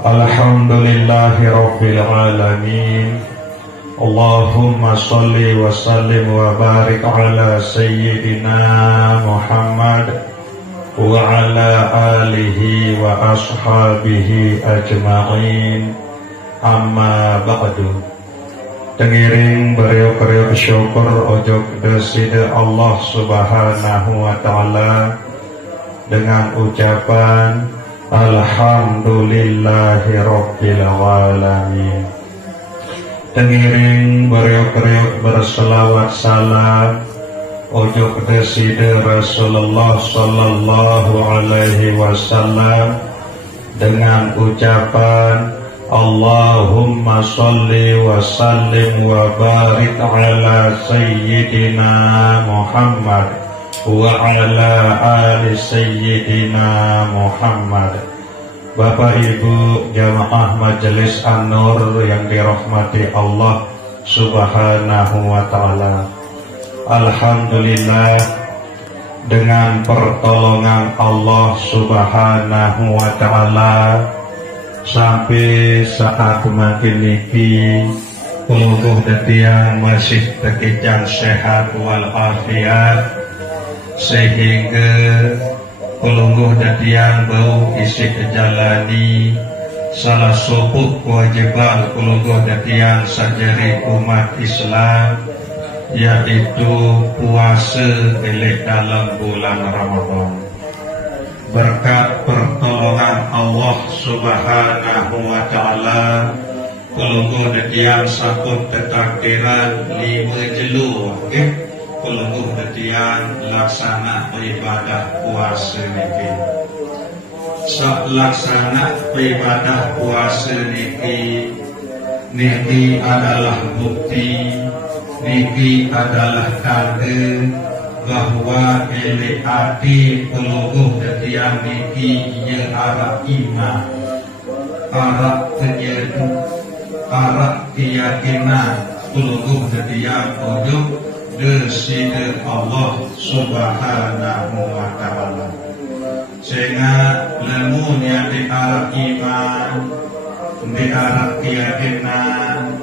Alhamdulillahi Rabbil Alamin. Allahumma salli wa sallim wa barik ala Sayyidina Muhammad wa ala alihi wa ashabihi ajma'in. Amma ba'du. Tengiring beriuk-beriuk syukur ojok deside Allah subhanahu wa ta'ala dengan ucapan Alhamdulillahi Rabbil Alamin. Tengiring beriuk-beriuk berselawat salam ojok deside Rasulullah sallallahu alaihi wasallam dengan ucapan Allahumma salli wa sallim wa barik ala Sayyidina Muhammad wa ala ali Sayyidina Muhammad. Bapak Ibu jamaah Majelis An-Nur yang dirahmati Allah subhanahu wa ta'ala, alhamdulillah dengan pertolongan Allah subhanahu wa ta'ala sampai saat makin niki puluh detiang masih tekijang sehat walafiat, sehingga pelungguh detiang bau isi kejalani salah satu kewajiban pelungguh detiang sajari umat Islam, yaitu puasa dalam bulan Ramadan. Berkat pertolongan Allah subhanahu wa ta'ala, pelungguh detiang sakut ketakdiran 5 jelu pelungguh detiang laksana ibadah puasa niki. Laksana ibadah puasa niki adalah bukti, niki adalah tanda bahwa ele ati pelungguh detiang niki ia arah iman, arah penyedu, arah keyakinan pelungguh detiang ojo deside Allah subhanahu wa ta'ala. Sehingga lamun yang di arah iman, di arah keyakinan,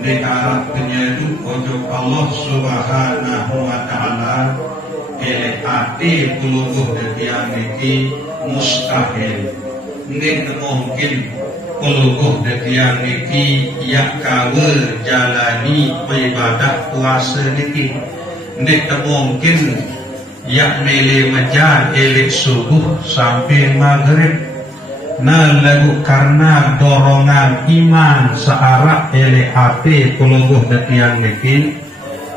di arah penyedu ojo Allah subhanahu wa ta'ala, ele ati pelungguh detiang niki mustahil. Ini mungkin pelungguh detiang niki yak kawe jalani ibadah puasa niki. Ini mungkin yak mele mejar elek subuh sampai maghrib. Nah lagu karena dorongan iman searah ele hati pelungguh detiang niki,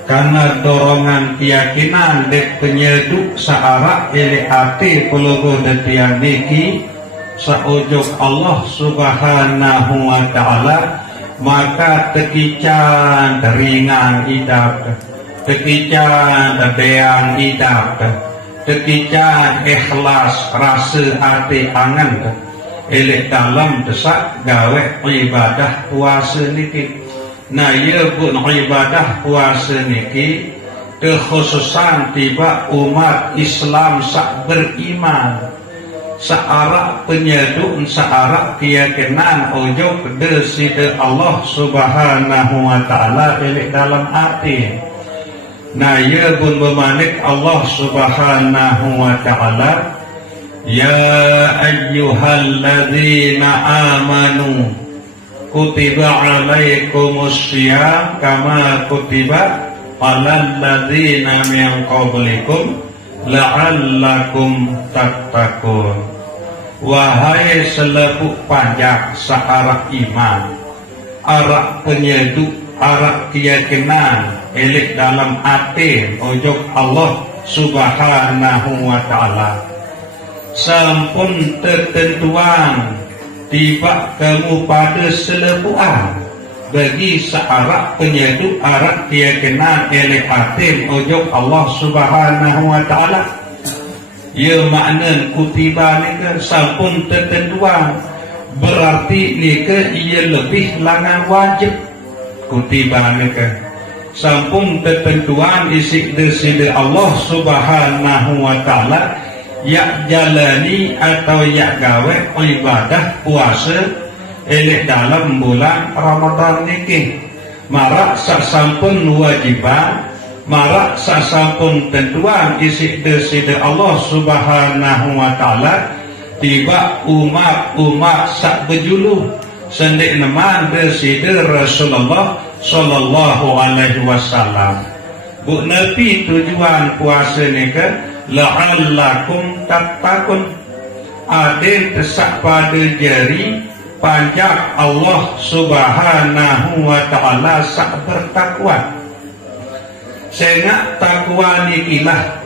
karena dorongan keyakinan dek penyeduk searah ele hati pelungguh detiang niki saujuk Allah subhanahu wa ta'ala, maka tekican ringan idap, tekican deang idap, tekican ikhlas rasa hati angan elek dalam desak gawe ibadah puasa niki. Nah ia pun ibadah puasa niki kekhususan tiba umat Islam sak beriman, searah penyeduk, searah keyakinan ojo deside Allah subhanahu wa ta'ala elek dalam hati. Nah ia pun bermanik Allah subhanahu wa ta'ala, ya ayyuhalladzina amanu kutiba alaikumus syiyam kama kutiba alal ladzina min qablikum la'allakum tattaqun. Wahai selepuk panjang searah iman, arah penyeduk, arah keyakinan elek dalam hati ojok Allah subhanahu wa ta'ala, sampun tertentuan tiba kamu pada selepuan bagi searah penyeduk, arah keyakinan elek hati ojok Allah subhanahu wa ta'ala. Ya makna kutiba ni ke sampun tertentuan, berarti ni ke ia lebih langan wajib. Kutiba ni ke sampun tertentuan isi deside Allah subhanahu wa ta'ala yak jalani atau yak gawe ibadah puasa elek dalam bulan Ramadan niki. Marak sasampun wajiban, marak sasampun tentuan isi deside Allah Subhanahu wa taala tiba umat sak bejulu sendik neman deside Rasulullah sallallahu alaihi wasallam. Bu nabi tujuan puasa nika la'allakum tattaqun, adil tesak pada jari panjang Allah Subhanahu wa taala sak bertakwa. Sehingga takwa nikilah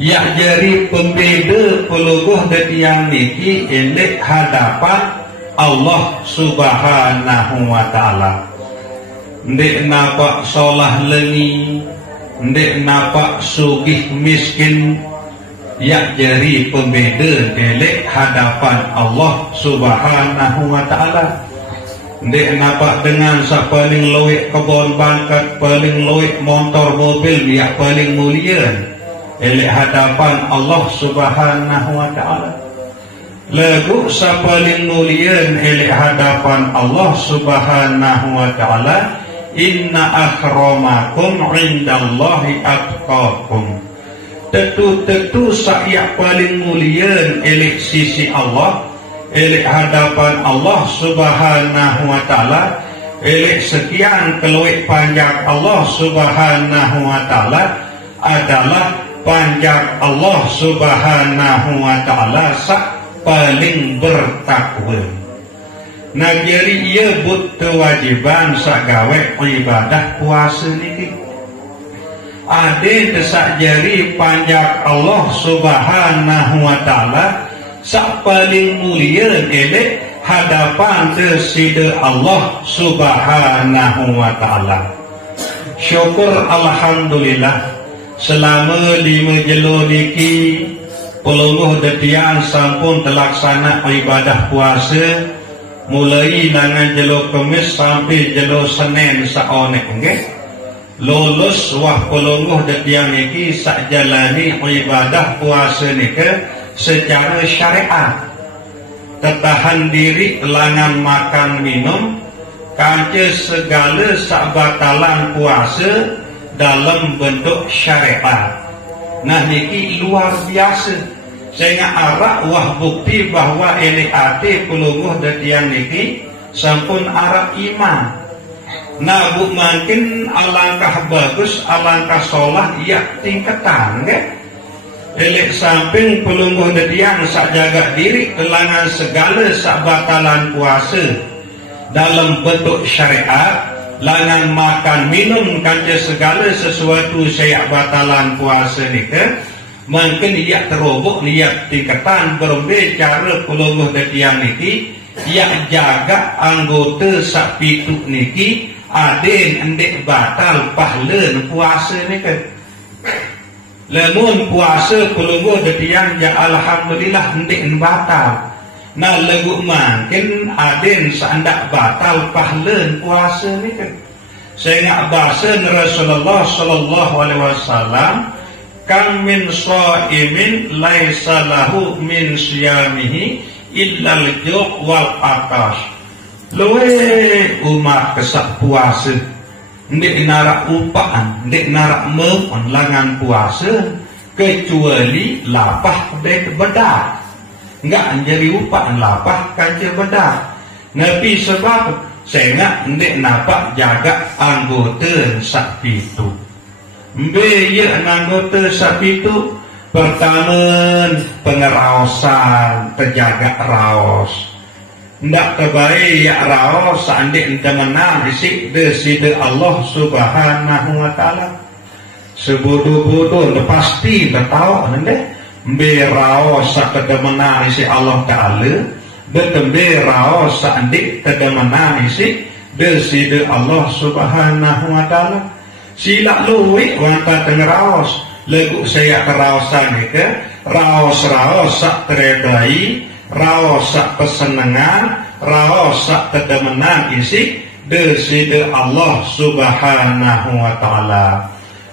yang jadi pembeda peluguh detiang niki elek hadapan Allah Subhanahu wa taala. Ndek napak solah lengi, ndek napak sugih miskin, yang jadi pembeda elek hadapan Allah Subhanahu wa taala. Ndek napak dengan sak paling loik kebon bangkat, paling loik motor mobil yang paling mulia elek hadapan Allah Subhanahu wa taala. Lagu sak paling mulia elek hadapan Allah Subhanahu wa taala, inna akramakum indallahi atqakum. Tentu sak paling mulia elek sisi Allah, elek hadapan Allah Subhanahu wa taala, elek sekian keluik panjang Allah Subhanahu wa taala adalah panjang Allah Subhanahu wa taala sak paling bertakwa. Nah jadi ia butuh kewajiban sak gawe ibadah puasa niki. Ade desak jari panjang Allah Subhanahu wa taala sak paling mulia elek hadapan deside Allah Subhanahu wa taala. Syukur alhamdulillah selama 5 jelo niki peluluh detian sampun terlaksana ibadah puasa mulai dengan jelo Kamis sampai jelo Senin saonek nggih. Lulus wah peluluh detian niki sak jalani ibadah puasa nika secara syariat. Tertahan diri langan makan minum kance segala sabatalan puasa dalam bentuk syariat. Nah niki luar biasa. Sehingga arak wah bukti bahwa ini ate pelungguh detian niki sampun arak iman. Nah bu makin alangkah bagus, alangkah solah ya tingkatan nggih. Elek samping pelungguh detian sak jaga diri kelangan segala sak batalan puasa dalam bentuk syariat, langan makan minum kanca segala sesuatu saya batalan puasa nika mungkin ia terobok niat tingkatan berembe cara pelungguh detian niki ia jaga anggota sak pitu niki aden endek batal pahlen puasa nika. Lemun puasa pelungguh detian ya alhamdulillah endek batal. Nah lagu makin aden sandak batal pahlen puasa nika. Sehingga bahasa Rasulullah sallallahu alaihi wasallam, kam min shaimin laisa lahu min siyamihi illa al-ju' wal atash. Luwe umat kesak puasa ndik narak upaan, ndik narak meun langan puasa kecuali lapah dek bedak. Enggak jadi upaan lapah kanca bedak. Nabi sebab sehingga ndik napak jaga anggota sak pitu. Mbe ya anggota sak pitu pertama pengeraosan terjaga raos. Ndak kebaik ya raos sandik temenang isi deside Allah Subhanahu wa taala. Sebodoh-bodoh pasti bertawa nende mbe raos sak temenang isi Allah taala, betembe raos sandik temenang isi deside Allah Subhanahu wa taala. Sila luwi wanta tengeraos lagu saya keraosan ke raos-raos sak teredai, raos sak kesenangan, raos sak kedemenan isi deside Allah Subhanahu wa taala.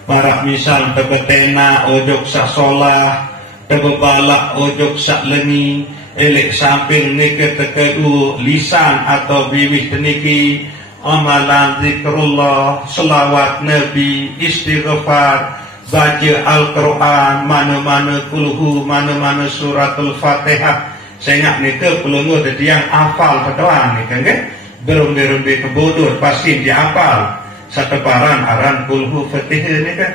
Para misal tebetena ojok sak solah, tebebalak ojok sak lengi, elek samping niki tekedu lisan atau bibih teniki amalan zikrullah, selawat Nabi, istighfar, baca Al-Quran, mana-mana kulhu, mana-mana suratul Fatihah. Saya ingat ni ke pelungu tadi yang hafal kedoan ni kan, berumbi-rumbi kebodoh pasti dia hafal satu barang aran kulhu Fatihah ni kan.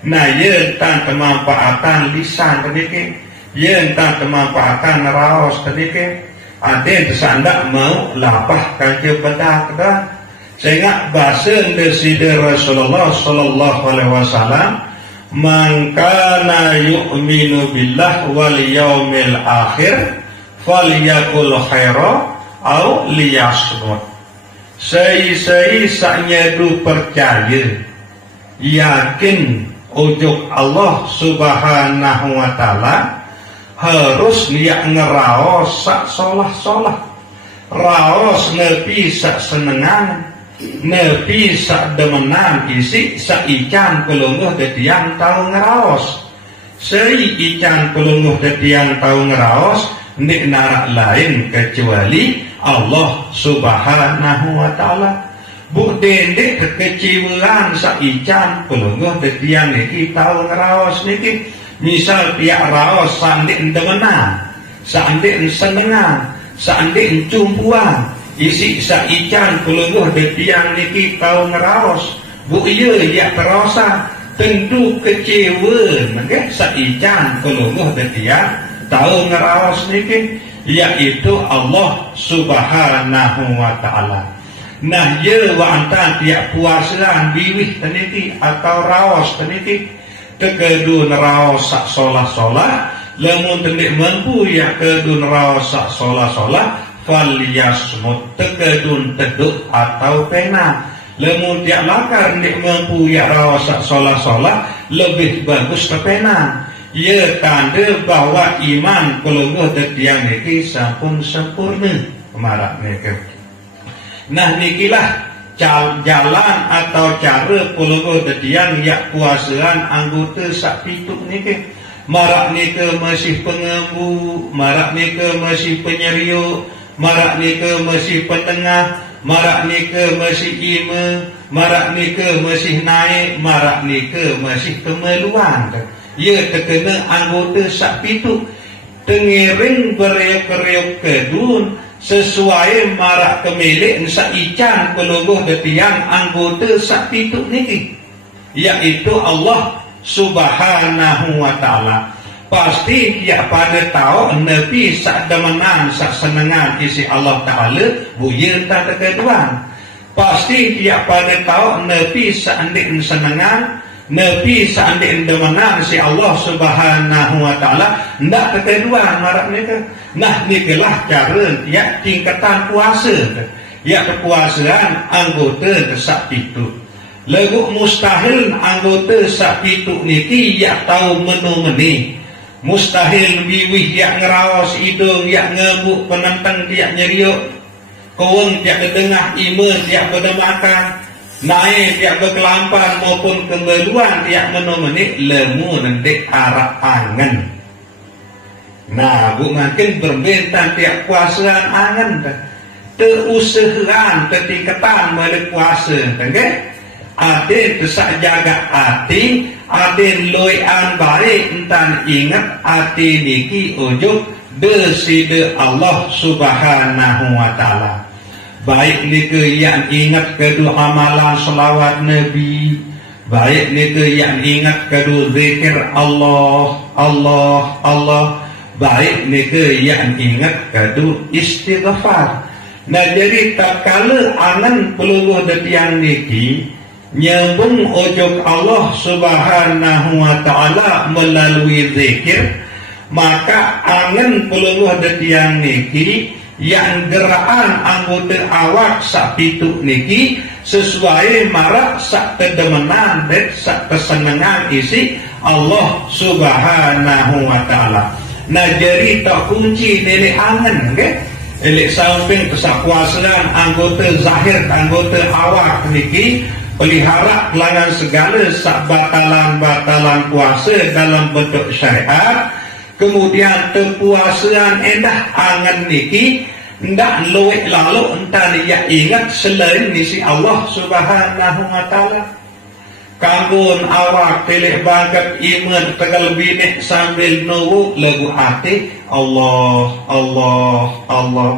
Nah, ia tentang kemanfaatan lisan tadi ke, ia tentang kemanfaatan raos tadi ke. Ada yang tersandak mau lapahkan je benda-benda. Saya ingat bahasa dari Rasulullah sallallahu alaihi wasallam, man kana yu'minu billah wal yaumil akhir falyakul khaira au liyasmut. Saya saknyedu percaya, yakin ujuk Allah subhanahu wa ta'ala, harus niat ngeraos sak solah-solah, raos nepi sak senengan, nepi sak demenan, isi sak ican pelunguh detiang tahu ngeraos. Sei ican pelunguh detiang tahu ngeraos, nik narak lain kecuali Allah subhanahu wa ta'ala. Bukti nik kekecilan sak ican pelunguh detiang niki tahu ngeraos niki. Misal tiak raos sandik demenan, sandik senengan, sandik cumpuan, isi sa ican pelunguh detiang niki tahu ngeraos. Bu iya ya terasa tentu kecewa nggih sa ican pelunguh detiang tahu ngeraos niki, yaitu Allah subhanahu wa ta'ala. Nah ye wa antan tiak puasaan biwih teniki atau raos teniki tekedun raos sak solah-solah, lamun tendik mampu ya kedun raos sak solah-solah, falyasmut tekedun teduk atau pena. Lamun tiak lakar ndik mampu ya raos sak solah-solah, lebih bagus ke pena. Ia tanda bahwa iman pelunguh detiang niki sampun sempurna kemarak niki. Nah nikilah jalan atau cara pelunguh detiang yak kuasaan anggota sak pituk niki. Marak nika masih pengembu, marak nika masih penyeriuk, marak nika masih penengah, marak nika masih ima, marak nika masih naik, marak nika masih kemeluan. Ia terkena anggota sak pituk, tengiring bereok-reok kedun sesuai marak kemilik sak ican pelunguh detiang anggota sak pituk niki, yaitu Allah subhanahu wa ta'ala. Pasti tiap pada tahu nepi sak demenan sak senengan isi Allah ta'ala buya tak keduan. Pasti tiap pada tahu nepi sak andik senengan, nepi sak andik demenan si Allah subhanahu wa ta'ala ndak keduan marak niki. Nah nikalah cara ya tingkatan puasa, ya kekuasaan anggota sak pituk. Lagu mustahil anggota sak pituk niki ya tahu menu-meni. Mustahil biwih ya ngeraos hidung ya ngebuk penentang tiak nyeriuk, kawang tiak kedengah iman tiak berdemakan, naik tiak berkelampan maupun kemeluan tiak menu-meni, lemu nanti arah angen. Nah, bu makin berbentang tiap kuasaan angan teusahaan ketingkatan balik puasa okay? Aden tesak jaga hati, aden loyan baik entan ingat hati niki ujuk deside Allah subhanahu wa ta'ala. Baik niki yang ingat kedua amalan selawat Nabi, baik niki yang ingat kedua zikir Allah, Allah, Allah, baik nike yang ingat kadu istighfar. Nah jadi tak kala angan pelunguh detiang niki nyambung ojok Allah subhanahu wa ta'ala melalui zikir, maka angan pelunguh detiang niki yang gerakan anggota awak sak pituk niki sesuai marak sak kedemenan dan sak kesenangan isi Allah subhanahu wa ta'ala. Nah jadi tak kunci nenek angan okay? Elek samping kesakuasaan anggota zahir, anggota awak niki pelihara kelangan segala sak batalan-batalan puasa dalam bentuk syariat. kemudian terpuasaan endah angan niki ndak luwek lalu entah dia ingat selain misi Allah Subhanahu wa taala. Kanggun awak pilih banget iman tegal binek sambil nunggu lagu hati Allah Allah Allah.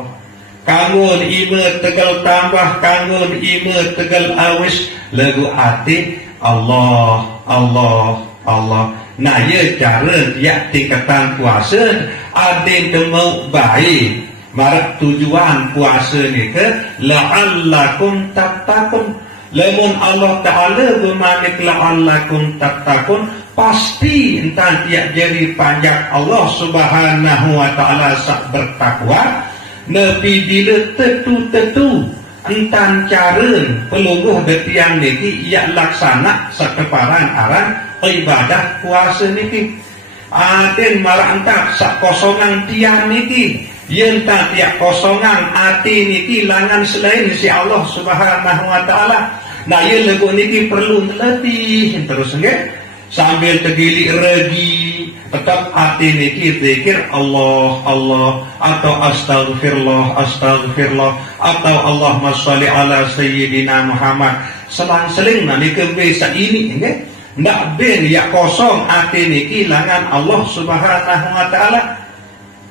Kanggun iman tegal tambah, kanggun iman tegal awis lagu hati Allah Allah Allah. Nah ya cara dia tingkatan puasa ada mau baik. Marak tujuan puasa ni ke la'allakum tattaqun. Lamun Allah Ta'ala bermanik la'allakum tattaqun, pasti entah tiap jadi panjang Allah Subhanahu wa Ta'ala sak bertakwa. Nabi bila tetu-tetu entan cara pelungguh detiang niki ia laksana sekeparan aran ibadah puasa niki. Aden marak entah sak kosongan tiang niki yen tak tiap kosongan hati niki langan selain si Allah Subhanahu wa taala. Nah ye lagu niki perlu letih terus nggih sambil tergilik regi tetap hati niki zikir Allah Allah atau astagfirullah astagfirullah atau Allahumma sholli ala sayyidina Muhammad selang-seling niki bisa ini nggih ndak ben ya kosong hati niki langan Allah Subhanahu wa taala.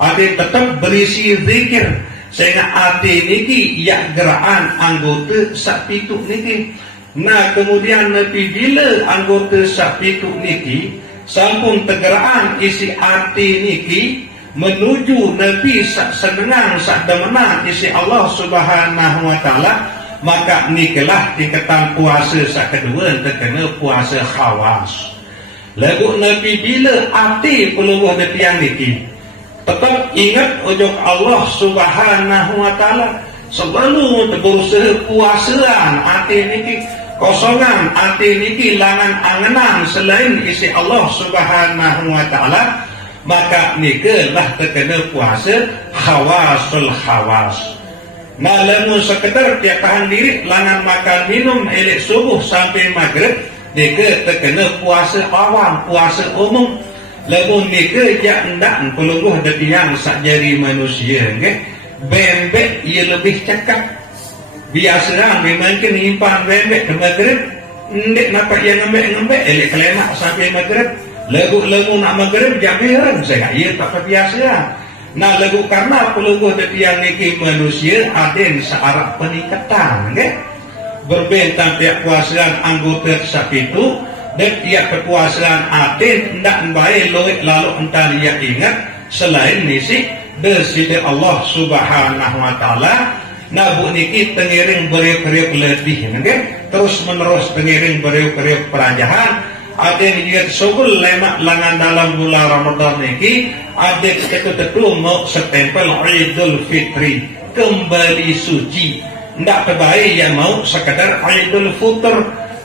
Hati tetap berisi zikir sehingga hati niki ya gerakan anggota sapitu niki. Nah kemudian Nabi bila anggota sapitu niki sampun tegeraan isi hati niki menuju Nabi sak senengang sak demenang isi Allah Subhanahu wa taala, maka nikilah diketan puasa sak kedua terkena puasa khawas. Lagu Nabi bila hati pelungguh detiang niki tetap ingat ujung Allah Subhanahu wa taala, selalu berusaha puasaan hati niki kosongan hati niki langan angenan selain isi Allah Subhanahu wa taala, maka nikelah terkena puasa khawasul khawas. Nah lamun sekedar tiap tahan diri langan makan minum elek subuh sampai maghrib nike terkena puasa awam puasa umum. Lamun nike jak ndak pelungguh detiang sak jari manusia nggih bembek ia lebih cekap biasa memang kan nyimpan bembek ke maghrib ndak napa ia ngembek elek kelemak sampai maghrib lagu nak maghrib jak bereng saya ia tak biasa. Nah lagu karena pelungguh detiang niki manusia aden searah peningkatan nggih berbentang tiap puasaan anggota sapitu dan tiap kekuasaan atin ndak baik loik lalu entar ia ingat selain nisi deside Allah Subhanahu wa taala. Nabu niki tengiring beriuk-riuk letih nggih terus menerus tengiring beriuk-riuk perajahan aden dia sugul lemak langan dalam bulan Ramadan niki aden tetu-tetu mau setempel Idul Fitri kembali suci ndak terbaik yang mau sekadar Idul Fitr.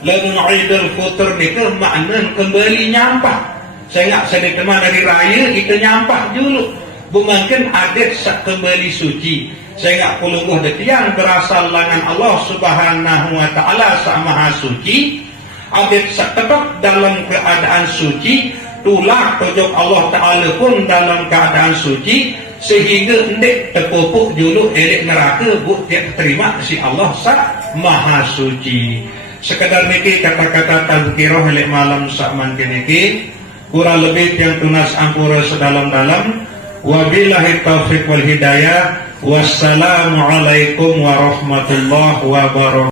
Lalu Idul Fitr ni ke makna kembali nyampah. Saya ingat saya teman dari raya kita nyampah dulu. Bukan adat sak kembali suci. Saya ingat pelungguh detiang berasal langan Allah Subhanahu wa taala sak maha suci. Adat sak tetap dalam keadaan suci, tulak tojok Allah taala pun dalam keadaan suci sehingga ndek terpupuk dulu elek neraka bu tiap terima si Allah sak maha suci. Sekadar niki kata-kata tazkirah elek malam sakman niki kurang lebih yang tunas ampura sedalam-dalam. Wabillahi taufiq wal hidayah. Wassalamualaikum warahmatullahi wabarakatuh.